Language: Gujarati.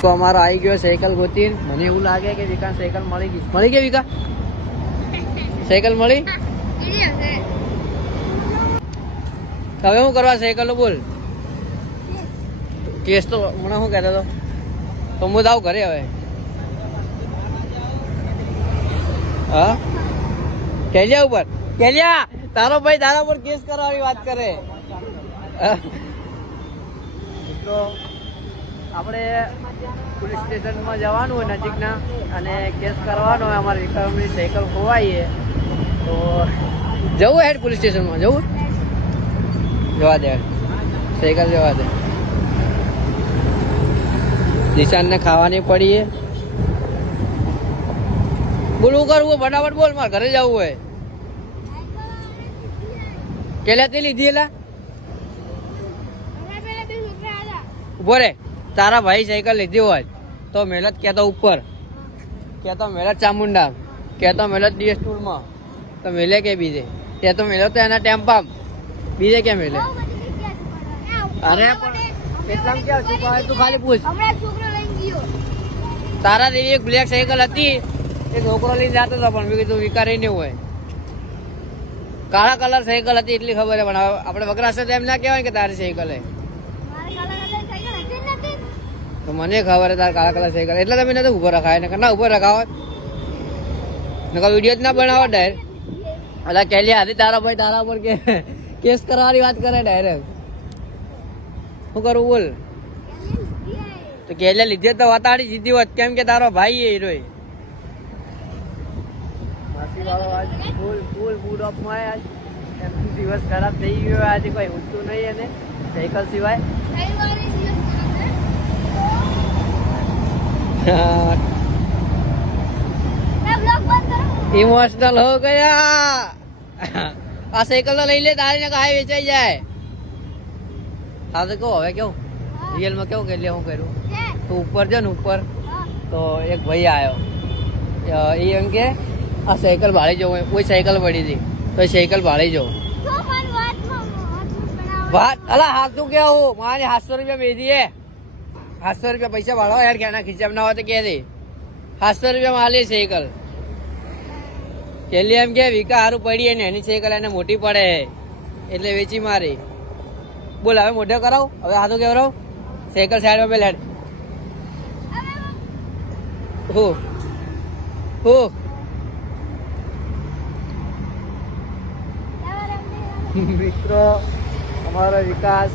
તો અમારો આવી ગયો સાયકલ ગોતી મને એવું લાગે કે વિકાસ સાયકલ મળી ગઈ. મળી ગઈ વિકા સાયકલ મળી? હવે શું કરવા સાયકલ બોલ? કેસ તો હમણાં શું કહેતો હતો. તો હું જાઉં ઘરે હવે. હા? કેલિયા ઉપર? કેલિયા! તારો ભાઈ તારા પર કેસ કરવાની વાત કરે. હા. આપણે પોલીસ સ્ટેશનમાં જવાનું હોય નજીકના અને કેસ કરવાનો હોય અમારી રિકવરી સાયકલ ખોવાઈએ તો જવું હેડ પોલીસ સ્ટેશનમાં જવું? જવા દે. સાયકલ જવા દે. નિશાનને ખાવાની પડીએ. બોલવું કરવું ફટાફટ બોલ મારે ઘરે જવું હોય. કેટલા તે લીધી એલા? ઊભો રે. તારા ભાઈ સાયકલ લીધી હોય તો મહેનત કહેતો ઉપર. કહેતો મહેનત ચામુંડા. કહેતો મહેનત ડીએસ ટૂરમાં તો મેલે કે બીજે? તે તો મેલો તો એના ટેમ્પા બીજે કેમ મેલે? અરે પણ એટલામાં તું ખાલી પૂછ. તારા દેવી એક બ્લેક સાયકલ હતી એ છોકરો લઈને જતો હતો પણ મેં કીધું વિકારી નહીં હોય. કાળા કલર સાયકલ હતી એટલી ખબર છે પણ આપણે વગરાશે તો એમ ના કહેવાય કે તારી સાયકલ હે તો મને ખબર તાર કાળા કલર સાયકલ એટલે તમે નથી ઊભો રખાય. ને ના ઊભો રખાવો. નકર વીડિયો જ ના બનાવો ડાયરેક્ટ અલા કેલી આધી તારા ભાઈ તારા પર કે કેસ કરવાની વાત કરે ડાયરેક્ટ શું કરું બોલ? તો કેલે લીધે તો વતાડી જીધી હોત. કેમ કે તારો ભાઈ એ હીરો ફૂલ ફૂલ મૂડ ઓફમાં આજ દિવસ ખરાબ થઈ ગયો. આજે કોઈ ઉઠતું નહીં એને. સાયકલ સિવાય. ઇમોશનલ હો ગયા. આ સાયકલ તો લઈ લે તારી ને કાંઈ વેચાઈ જાય. હા તો કહો હવે કેવું? રિયલમાં કેવું કે લે હું કર્યું? તો ઉપર છે ને ઉપર? તો એક ભાઈ આવ્યો એ એમ કે આ સાયકલ ભાળી જવું. કોઈ સાયકલ પડી હતી. તો એ સાયકલ ભાળી જવું. વાત અલા હાથું કેવું મારે સાતસો રૂપિયા મેધી સાતસો રૂપિયા પૈસા વાળો યાર ક્યાંના ખિસ્સા ના હોય તો કે દે. સાતસો રૂપિયા માલી સાયકલ. કેલી એમ કે વિકા સારું પડી ને એની સાયકલ એને મોટી પડે. એટલે વેચી મારી. બોલ હવે મોઢે કરાવ? હવે હાથું કેવરાવ સાયકલ સાઈડ પર લેડ હો. હો. મિત્રો અમારો વિકાસ